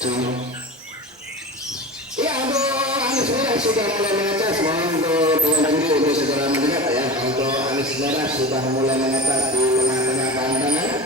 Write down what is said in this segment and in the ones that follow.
Ya, untuk Anies Merah sudah mulai mengetes, mohon untuk dengan diri untuk segera mendekat ya. Untuk Anies Merah sudah mulai mengetes di tengah-tengah tantangan.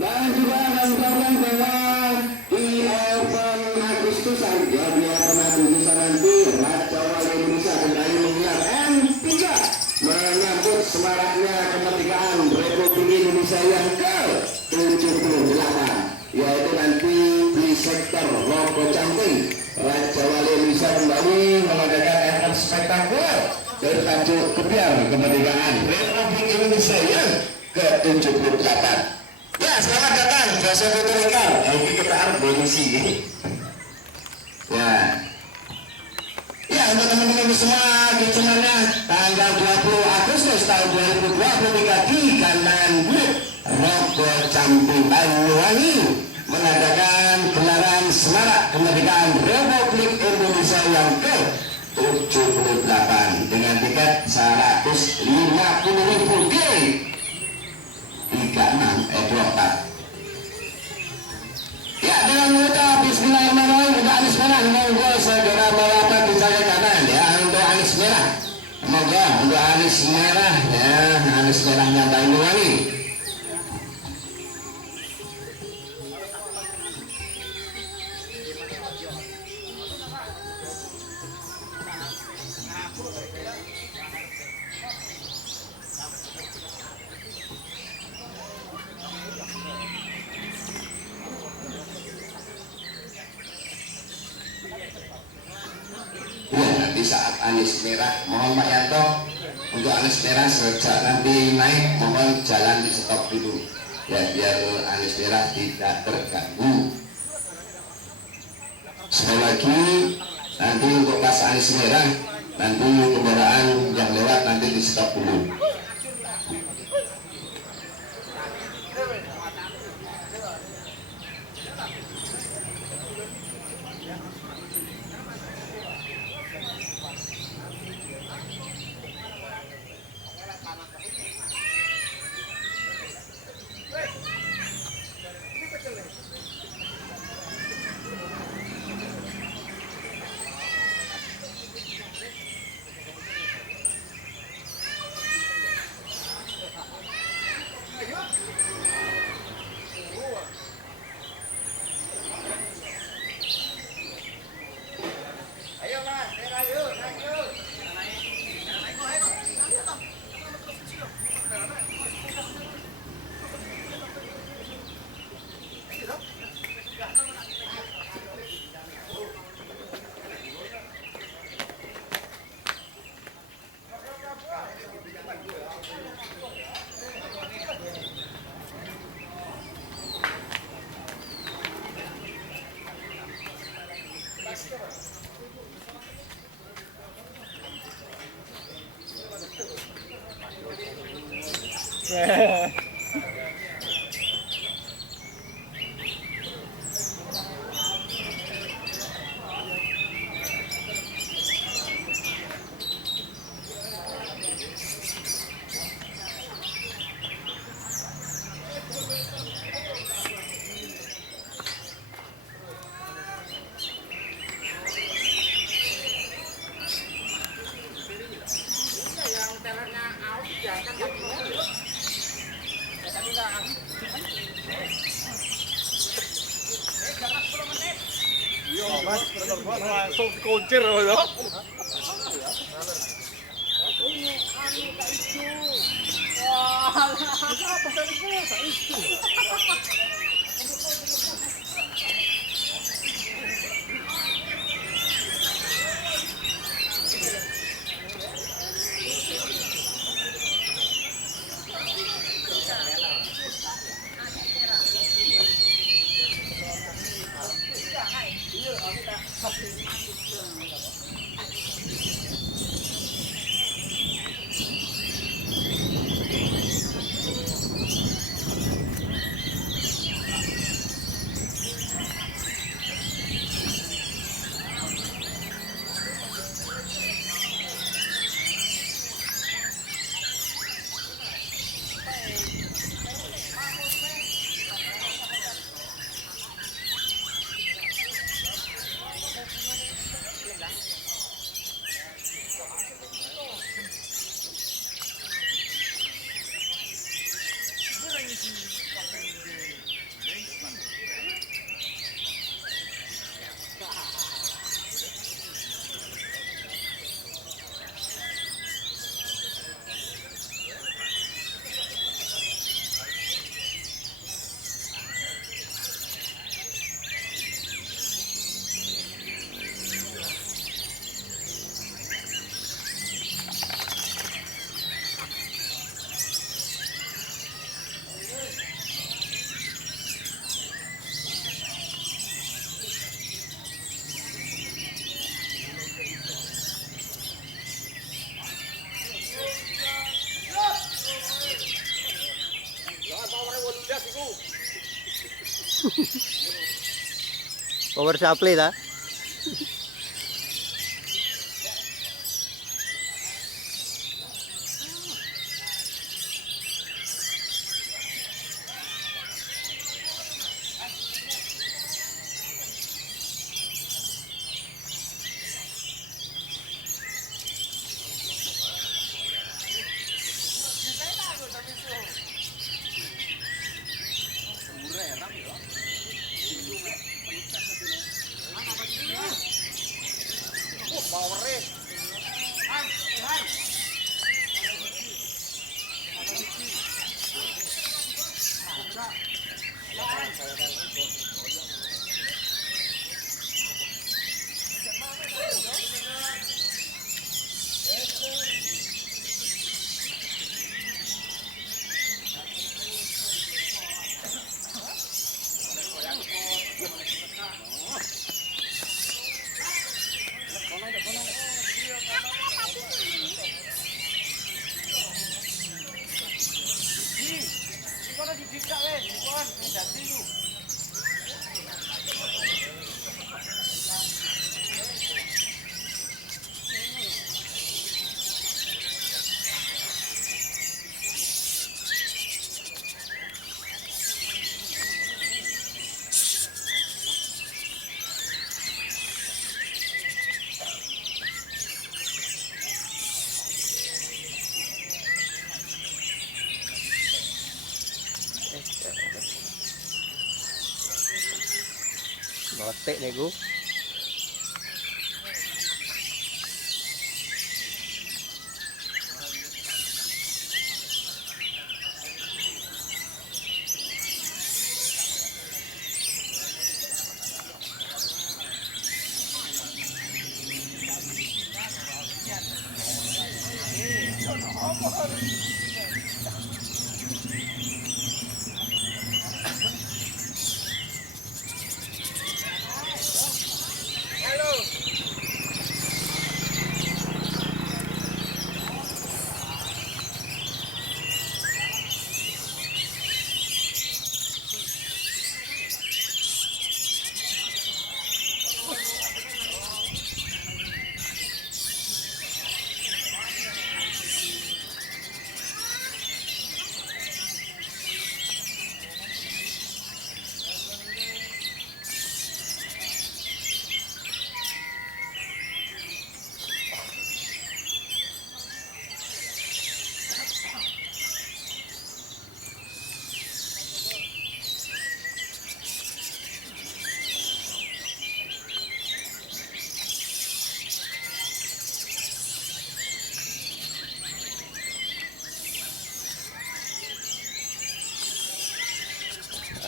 Dan juga akan dilakukan bahwa di event Agustusan, ya di event Agustusan nanti Raja Wali Indonesia kembali menggelar M3 menyambut semaraknya kemerdekaan Republik Indonesia yang ke-78, yaitu nanti di sektor Logo Camping. Raja Wali Indonesia kembali mengadakan event spektakuler bertajuk Gebiar Kemerdekaan Republik Indonesia yang ke-78. Ya, selamat datang Jasa Putu Lekar. Ini kita harus bermisi ini. Ya, untuk teman-teman semua, hitungannya tanggal 20 Agustus tahun 2023 di Kanan Grup Rogo Camping Banyuwangi mengadakan gelaran Semarak Kemerdekaan Republik Indonesia yang ke-78 dengan tiket 150.000 G 36 Ya, dengan mengucap Bismillahirrahmanirrahim untuk Anies Merah, monggo segera melapat di sayap kanan ya untuk Anies Merah. Monggo untuk Anies Merah ya, Anies Merahnya Banyuwangi. Nanti saat Anies Merah, mohon Pak Yanto untuk Anies Merah sejak nanti naik mohon jalan di stop dulu ya biar Anies Merah tidak terganggu. Sekali lagi nanti untuk pas Anies Merah nanti kendaraan yang lewat nanti di stop dulu. Langsung dikuncir loh. Power supply ta. Lotek nego.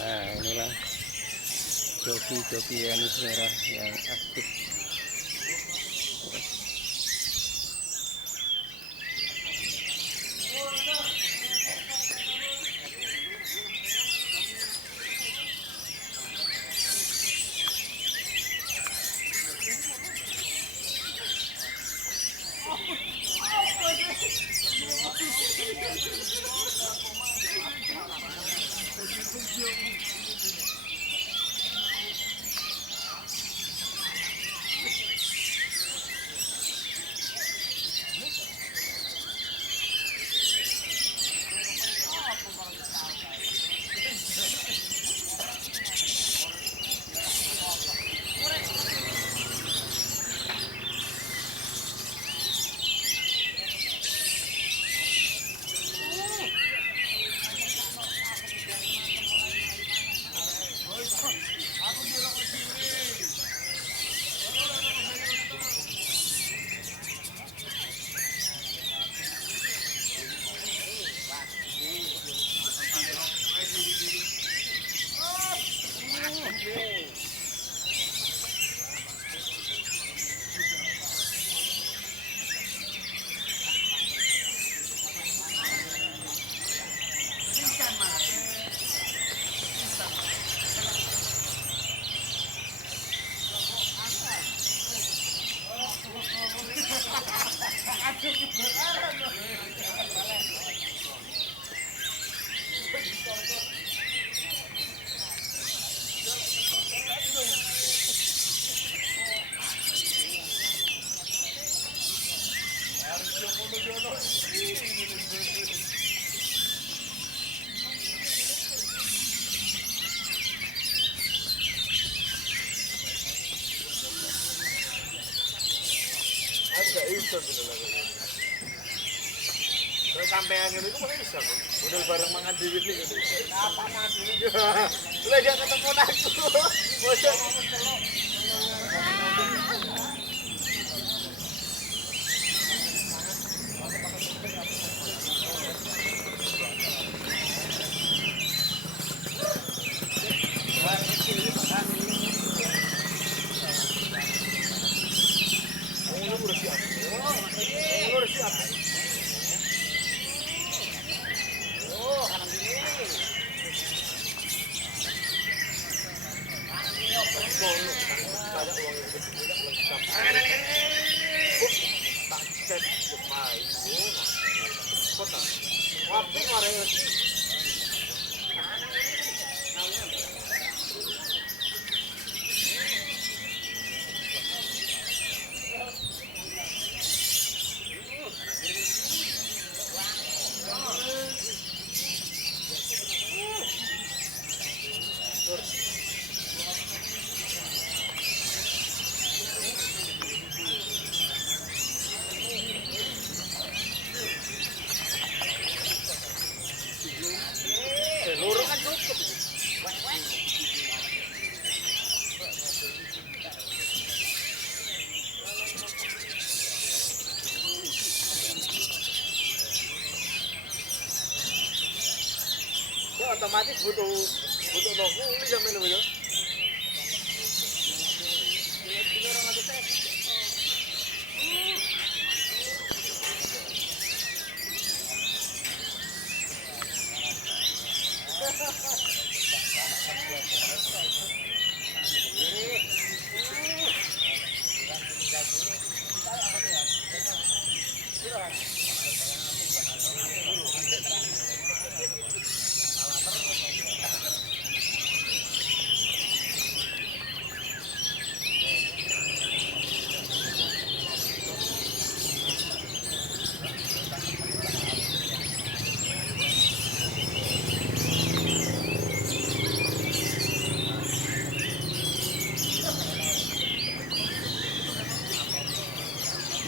Nah, inilah joki-joki anis merah yang aktif. Sampean ngene iku mesti bisa kok. Udah bareng mangan duit iki. Apa mangan duit? Lah gak ketemu aku. Bosok. Loro kan cukup. Ya otomatis butuh nunggu ini jam ini ya.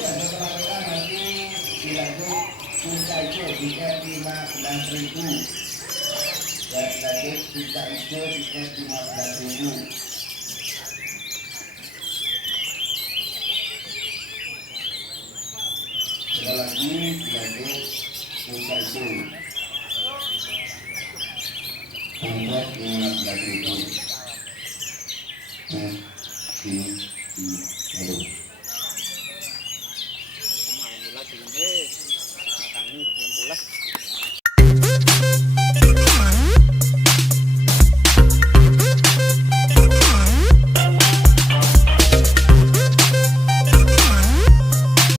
Setelah nanti dilanjut puncak hijau tiket 15.000. Dan lanjut puncak hijau tiket 15.000. Sekali lagi dilanjut puncak hijau tiket 15.000.